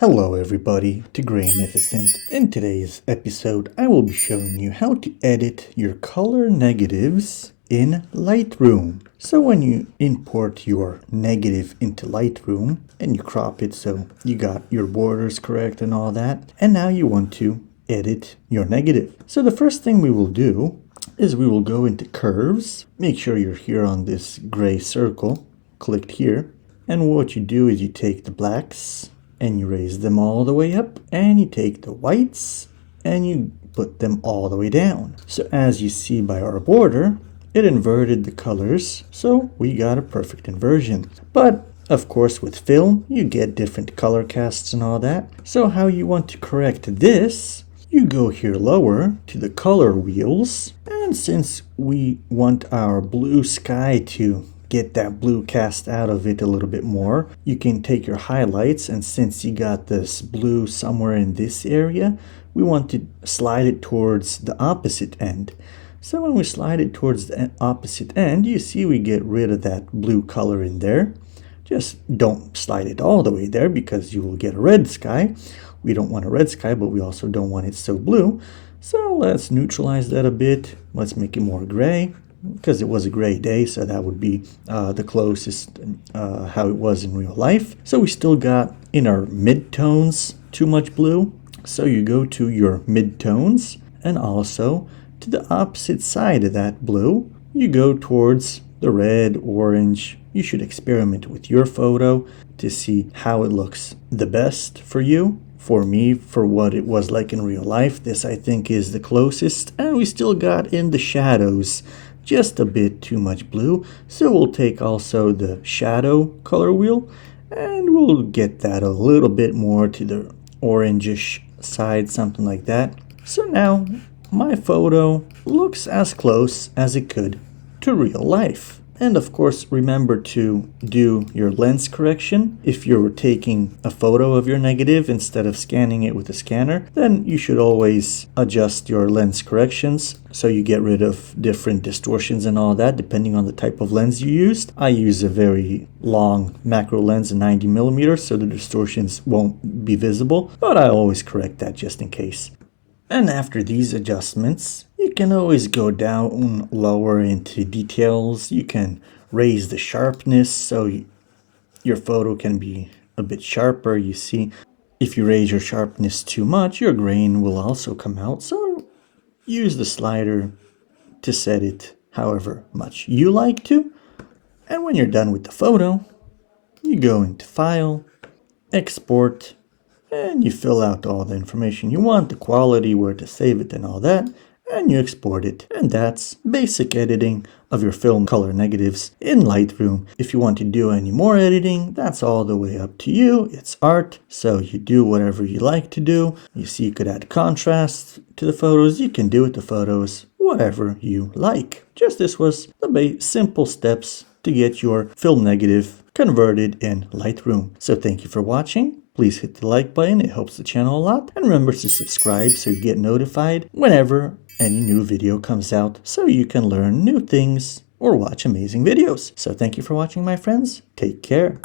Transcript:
Hello everybody, to Grainificent. In today's episode, I will be showing you how to edit your color negatives in Lightroom. So when you import your negative into Lightroom and you crop it so you got your borders correct and all that, and now you want to edit your negative. So the first thing we will do is we will go into curves. Make sure you're here on this gray circle, clicked here. And what you do is you take the blacks and you raise them all the way up, and you take the whites and you put them all the way down. So as you see by our border, it inverted the colors, so we got a perfect inversion. But of course with film, you get different color casts and all that. So how you want to correct this, you go here lower to the color wheels, and since we want our blue sky to get that blue cast out of it a little bit more, you can take your highlights, and since you got this blue somewhere in this area, we want to slide it towards the opposite end. So when we slide it towards the opposite end, you see we get rid of that blue color in there. Just don't slide it all the way there because you will get a red sky. We don't want a red sky, but we also don't want it so blue. So let's neutralize that a bit. Let's make it more gray, because it was a gray day, so that would be the closest how it was in real life. So we still got in our midtones too much blue, so you go to your midtones, and also to the opposite side of that blue you go towards the red, orange. You should experiment with your photo to see how it looks the best for you. For me, for what it was like in real life, this I think is the closest, and we still got in the shadows just a bit too much blue, so we'll take also the shadow color wheel and we'll get that a little bit more to the orangish side, something like that. So now my photo looks as close as it could to real life. And of course, remember to do your lens correction. If you're taking a photo of your negative instead of scanning it with a scanner, then you should always adjust your lens corrections so you get rid of different distortions and all that depending on the type of lens you used. I use a very long macro lens, a 90mm, so the distortions won't be visible, but I always correct that just in case. And after these adjustments, you can always go down lower into details. You can raise the sharpness so your photo can be a bit sharper. You see, if you raise your sharpness too much, your grain will also come out. So use the slider to set it however much you like to. And when you're done with the photo, you go into File, Export, and you fill out all the information you want, the quality, where to save it and all that, and you export it. And that's basic editing of your film color negatives in Lightroom. If you want to do any more editing, that's all the way up to you. It's art, so you do whatever you like to do. You see, you could add contrast to the photos, you can do with the photos whatever you like. Just this was the simple steps to get your film negative converted in Lightroom. So thank you for watching. Please hit the like button, it helps the channel a lot. And remember to subscribe so you get notified whenever any new video comes out, so you can learn new things or watch amazing videos. So thank you for watching, my friends. Take care.